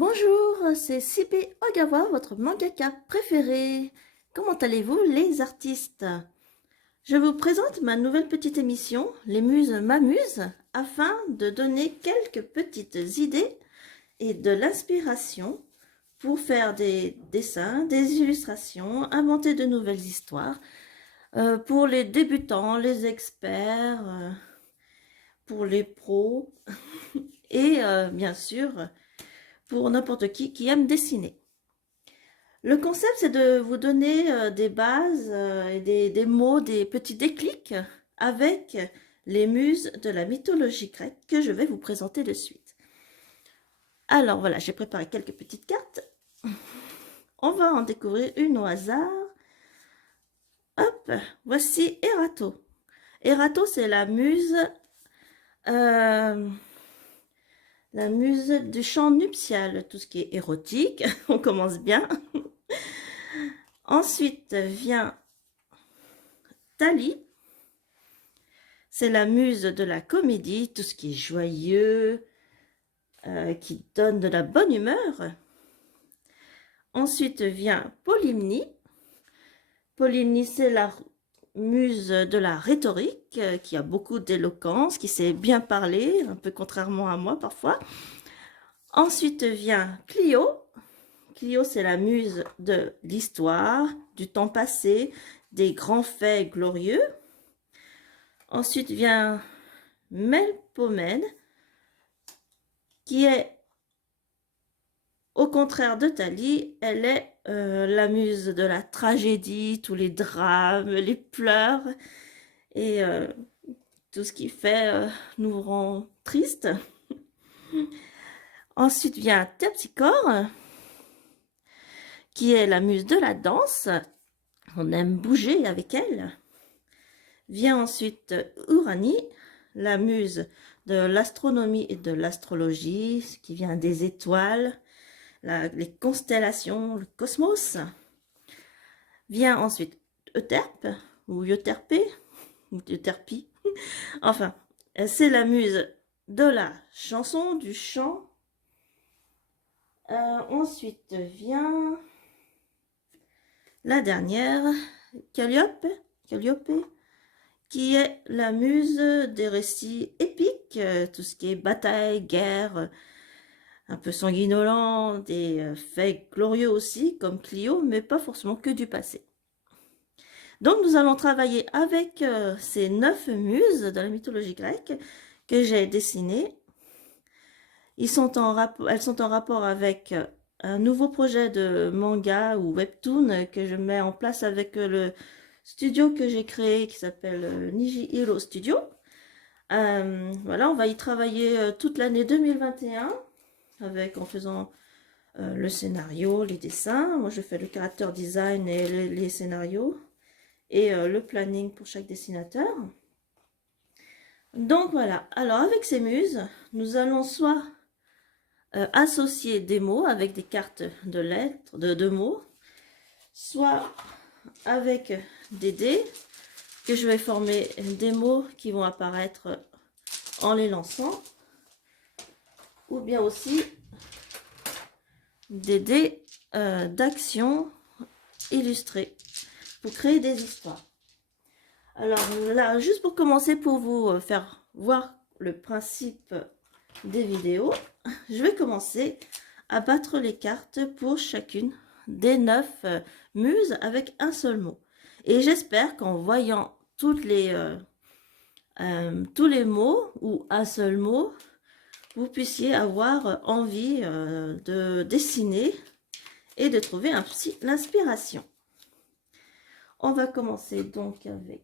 Bonjour, c'est CP Ogawa, votre mangaka préféré. Comment allez-vous les artistes? Je vous présente ma nouvelle petite émission, Les Muses m'amusent, afin de donner quelques petites idées et de l'inspiration pour faire des dessins, des illustrations, inventer de nouvelles histoires, pour les débutants, les experts, pour les pros et bien sûr pour n'importe qui aime dessiner. Le concept, c'est de vous donner des bases et des mots, des petits déclics avec les muses de la mythologie grecque que je vais vous présenter de suite. Alors voilà, j'ai préparé quelques petites cartes. On va en découvrir une au hasard. Hop, voici Erato. Erato, c'est la muse du chant nuptial, tout ce qui est érotique. On commence bien. Ensuite vient Thalie. C'est la muse de la comédie, tout ce qui est joyeux, qui donne de la bonne humeur. Ensuite vient Polymnie. Polymnie, c'est la muse de la rhétorique, qui a beaucoup d'éloquence, qui sait bien parler, un peu contrairement à moi parfois. Ensuite vient Clio. Clio, c'est la muse de l'histoire, du temps passé, des grands faits glorieux. Ensuite vient Melpomène, qui est, au contraire de Thalie, elle est la muse de la tragédie, tous les drames, les pleurs, et tout ce qui fait nous rend tristes. Ensuite vient Terpsichore, qui est la muse de la danse. On aime bouger avec elle. Vient ensuite Uranie, la muse de l'astronomie et de l'astrologie, ce qui vient des étoiles, les constellations, le cosmos. Vient ensuite Euterpe, ou Euterpe, ou Euterpie. Enfin, c'est la muse de la chanson, du chant. Ensuite vient la dernière, Calliope, qui est la muse des récits épiques, tout ce qui est bataille, guerre, un peu sanguinolent, des faits glorieux aussi, comme Clio, mais pas forcément que du passé. Donc nous allons travailler avec ces 9 muses de la mythologie grecque que j'ai dessinées. Elles sont en rapport avec un nouveau projet de manga ou webtoon que je mets en place avec le studio que j'ai créé qui s'appelle Nijihiro Studio. Voilà, on va y travailler toute l'année 2021 en faisant le scénario, les dessins. Moi, je fais le character design et les scénarios et le planning pour chaque dessinateur. Donc voilà, alors avec ces muses, nous allons soit associer des mots avec des cartes de lettres, de mots, soit avec des dés que je vais former des mots qui vont apparaître en les lançant, ou bien aussi des dés d'action illustrés pour créer des histoires. Alors là, juste pour commencer, pour vous faire voir le principe des vidéos, je vais commencer à battre les cartes pour chacune des 9 muses avec un seul mot. Et j'espère qu'en voyant tous les mots ou un seul mot, vous puissiez avoir envie de dessiner et de trouver l'inspiration. On va commencer donc avec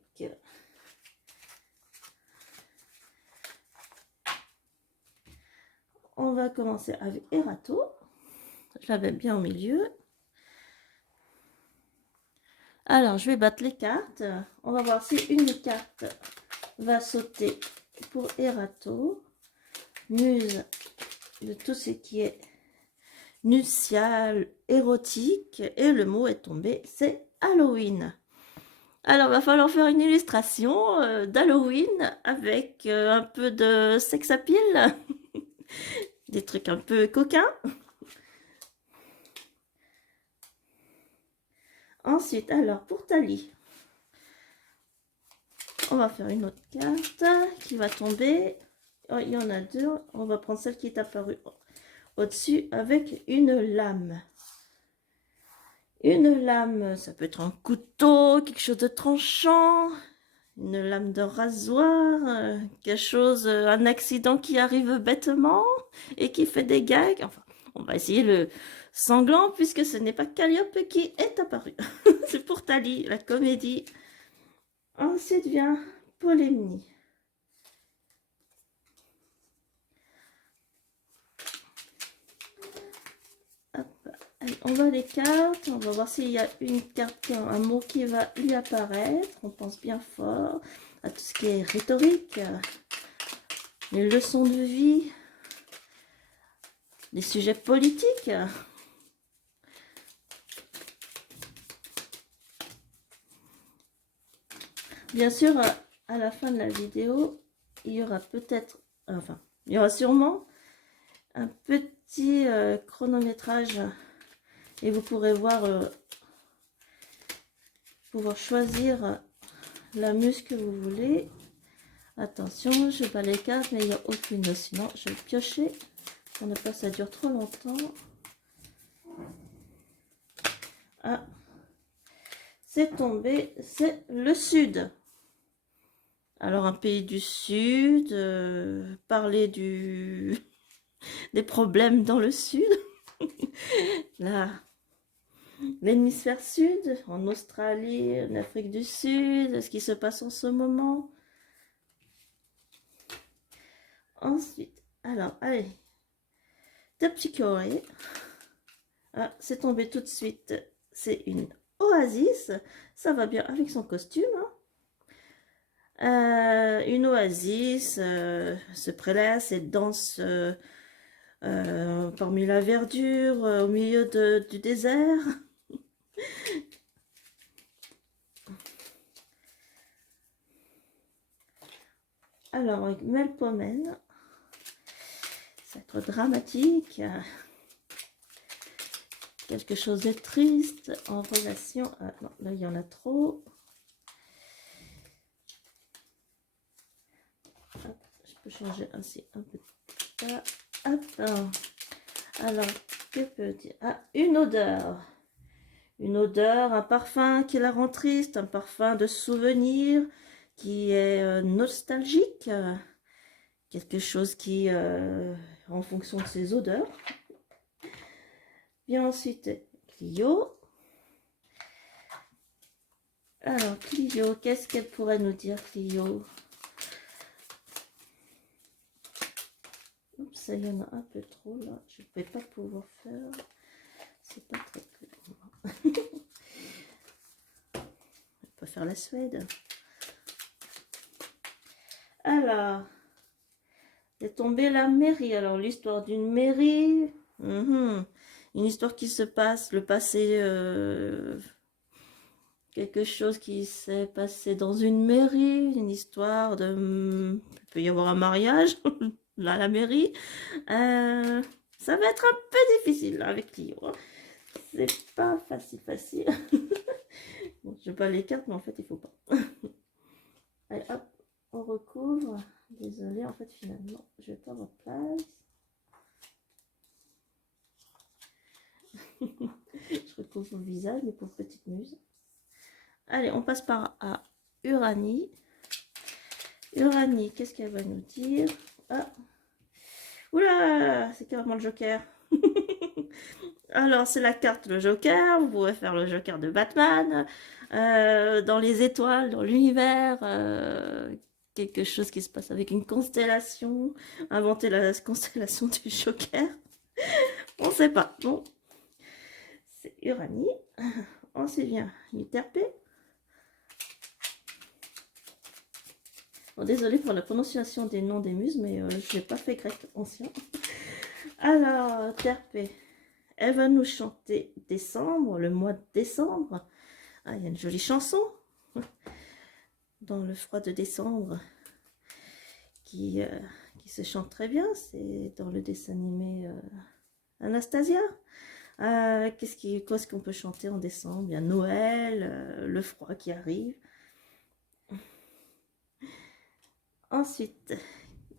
Erato. Je l'avais bien au milieu. Alors, je vais battre les cartes. On va voir si une carte va sauter pour Erato. Muse de tout ce qui est nuptial, érotique. Et le mot est tombé, c'est Halloween. Alors, il va falloir faire une illustration d'Halloween avec un peu de sex appeal. Des trucs un peu coquins. Ensuite, alors, pour Thalie, on va faire une autre carte qui va tomber. Oh, il y en a deux. On va prendre celle qui est apparue au-dessus avec une lame. Une lame, ça peut être un couteau, quelque chose de tranchant, une lame de rasoir, quelque chose, un accident qui arrive bêtement et qui fait des gags. Enfin, on va essayer le sanglant puisque ce n'est pas Calliope qui est apparu. C'est pour Thalie, la comédie. Ensuite vient Polémie. Allez, on va les cartes, on va voir s'il y a une carte, un mot qui va y apparaître. On pense bien fort à tout ce qui est rhétorique, les leçons de vie, les sujets politiques. Bien sûr, à la fin de la vidéo, il y aura peut-être, enfin, il y aura sûrement un petit chronométrage et vous pourrez voir, pouvoir choisir la muse que vous voulez. Attention, je bats les cartes, mais il n'y a aucune, sinon je vais piocher pour ne pas que ça dure trop longtemps. Ah, c'est tombé, c'est le sud. Alors un pays du sud, parler des problèmes dans le sud. Là, l'hémisphère sud, en Australie, en Afrique du Sud, ce qui se passe en ce moment. Ensuite, alors, allez, Terpsichore. Ah, c'est tombé tout de suite. C'est une oasis. Ça va bien avec son costume. Hein. Une oasis se prélasse et danse parmi la verdure, au milieu du désert. Alors, avec Melpomène, ça va être dramatique. Quelque chose de triste en relation. Ah non, là il y en a trop. Hop, je peux changer ainsi un peu. Hop. Alors, que peut dire? Ah, une odeur. Une odeur, un parfum qui la rend triste, un parfum de souvenir qui est nostalgique. Quelque chose qui, en fonction de ses odeurs. Bien ensuite, Clio. Alors, Clio, qu'est-ce qu'elle pourrait nous dire, Clio? Oups, ça y en a un peu trop, là. Je ne vais pas pouvoir faire. C'est pas très clair. On peut faire la Suède. Alors, est tombée la mairie. Alors, l'histoire d'une mairie. Une histoire qui se passe, le passé, quelque chose qui s'est passé dans une mairie, une histoire de... Il peut y avoir un mariage, là, à la mairie. Ça va être un peu difficile là, avec Clio. Hein. C'est pas facile. Bon, je bats les cartes, mais en fait, il faut pas. Allez, hop, on recouvre. Désolée, en fait, finalement, je vais pas avoir place. Je recouvre le visage, mes pauvres petites muses. Allez, on passe par à Uranie. Uranie, qu'est-ce qu'elle va nous dire? Ah. Oula, c'est carrément le Joker. Alors, c'est la carte le Joker. Vous pouvez faire le Joker de Batman. Dans les étoiles, dans l'univers. Quelque chose qui se passe avec une constellation. Inventer la constellation du Joker. On ne sait pas. Bon. C'est Uranie. Ensuite vient Euterpe. Bon, désolée pour la prononciation des noms des muses, mais je n'ai pas fait grec ancien. Alors, Terpe, elle va nous chanter décembre, le mois de décembre. Ah, il y a une jolie chanson dans le froid de décembre qui se chante très bien. C'est dans le dessin animé Anastasia. Qu'est-ce qu'on peut chanter en décembre? Bien Noël, le froid qui arrive. Ensuite,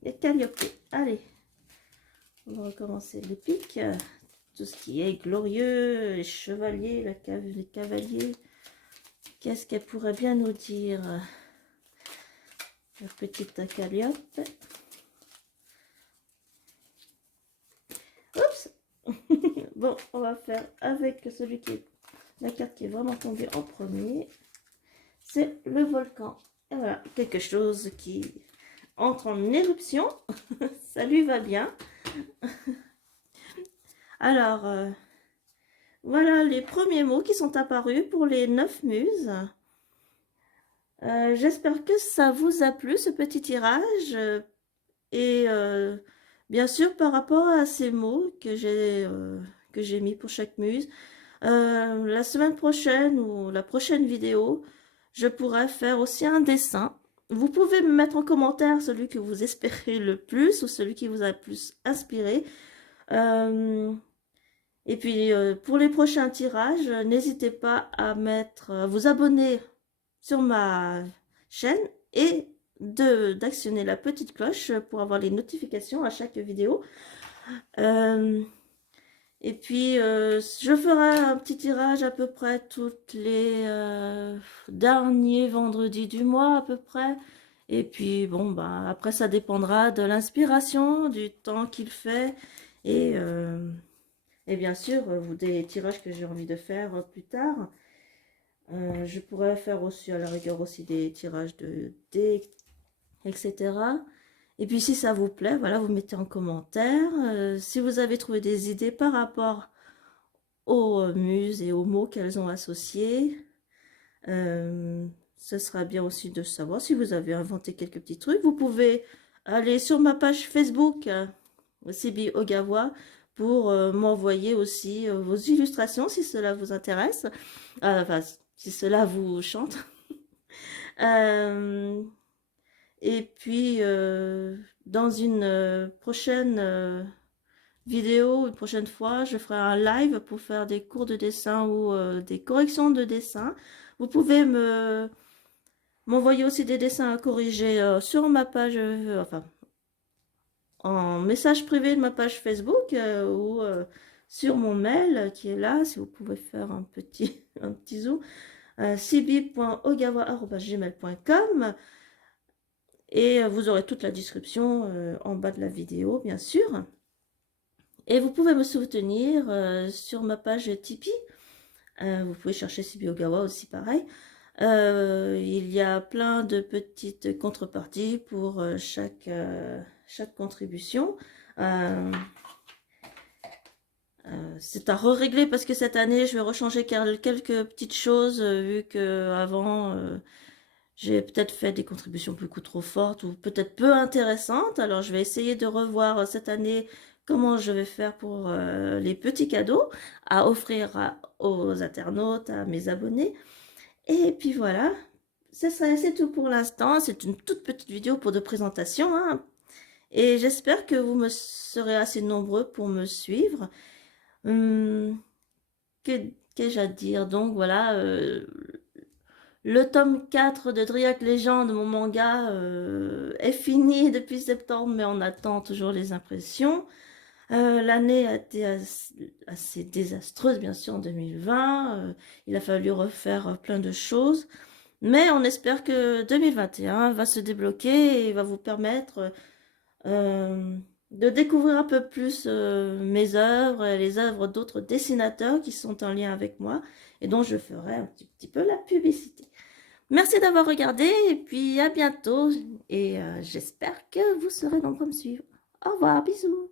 les Calliope. Allez, on va recommencer les pics. Tout ce qui est glorieux, les chevaliers, les cavaliers. Qu'est-ce qu'elle pourrait bien nous dire? La petite Calliope. Oups. Bon, on va faire avec celui qui est la carte qui est vraiment tombée en premier. C'est le volcan. Et voilà, quelque chose qui entre en éruption. Ça lui va bien. Alors, voilà les premiers mots qui sont apparus pour les 9 muses. J'espère que ça vous a plu, ce petit tirage. Et bien sûr, par rapport à ces mots que j'ai mis pour chaque muse, la semaine prochaine ou la prochaine vidéo, je pourrais faire aussi un dessin. Vous pouvez me mettre en commentaire celui que vous espérez le plus ou celui qui vous a le plus inspiré. Et puis, pour les prochains tirages, n'hésitez pas à vous abonner sur ma chaîne et d'actionner la petite cloche pour avoir les notifications à chaque vidéo. Et puis, je ferai un petit tirage à peu près toutes les derniers vendredis du mois à peu près. Et puis, bon, bah, après, ça dépendra de l'inspiration, du temps qu'il fait. Et bien sûr, des tirages que j'ai envie de faire plus tard. Je pourrais faire aussi, à la rigueur, aussi des tirages de dés, etc. Et puis si ça vous plaît, voilà, vous mettez en commentaire. Si vous avez trouvé des idées par rapport aux muses et aux mots qu'elles ont associés, ce sera bien aussi de savoir si vous avez inventé quelques petits trucs. Vous pouvez aller sur ma page Facebook, Sibi Ogawa, pour m'envoyer aussi vos illustrations si cela vous intéresse. Enfin, si cela vous chante. Et puis, dans une prochaine vidéo, une prochaine fois, je ferai un live pour faire des cours de dessin ou des corrections de dessin. Vous pouvez m'envoyer aussi des dessins à corriger sur ma page, enfin, en message privé de ma page Facebook ou sur mon mail qui est là, si vous pouvez faire un petit zoom, sibi.ogawa@gmail.com. Et vous aurez toute la description en bas de la vidéo, bien sûr. Et vous pouvez me soutenir sur ma page Tipeee. Vous pouvez chercher Sibi Ogawa aussi, pareil. Il y a plein de petites contreparties pour chaque contribution. C'est à régler parce que cette année, je vais rechanger quelques petites choses vu que avant j'ai peut-être fait des contributions beaucoup trop fortes ou peut-être peu intéressantes. Alors, je vais essayer de revoir cette année comment je vais faire pour les petits cadeaux à offrir aux internautes, à mes abonnés. Et puis voilà, c'est tout pour l'instant. C'est une toute petite vidéo pour de présentation, hein. Et j'espère que vous me serez assez nombreux pour me suivre. Qu'ai-je à dire? Donc voilà, le tome 4 de Dryac Légende, mon manga, est fini depuis septembre, mais on attend toujours les impressions. L'année a été assez désastreuse, bien sûr, en 2020. Il a fallu refaire plein de choses. Mais on espère que 2021 va se débloquer et va vous permettre de découvrir un peu plus mes œuvres et les œuvres d'autres dessinateurs qui sont en lien avec moi et dont je ferai un petit peu la publicité. Merci d'avoir regardé et puis à bientôt et j'espère que vous serez nombreux à me suivre. Au revoir, bisous.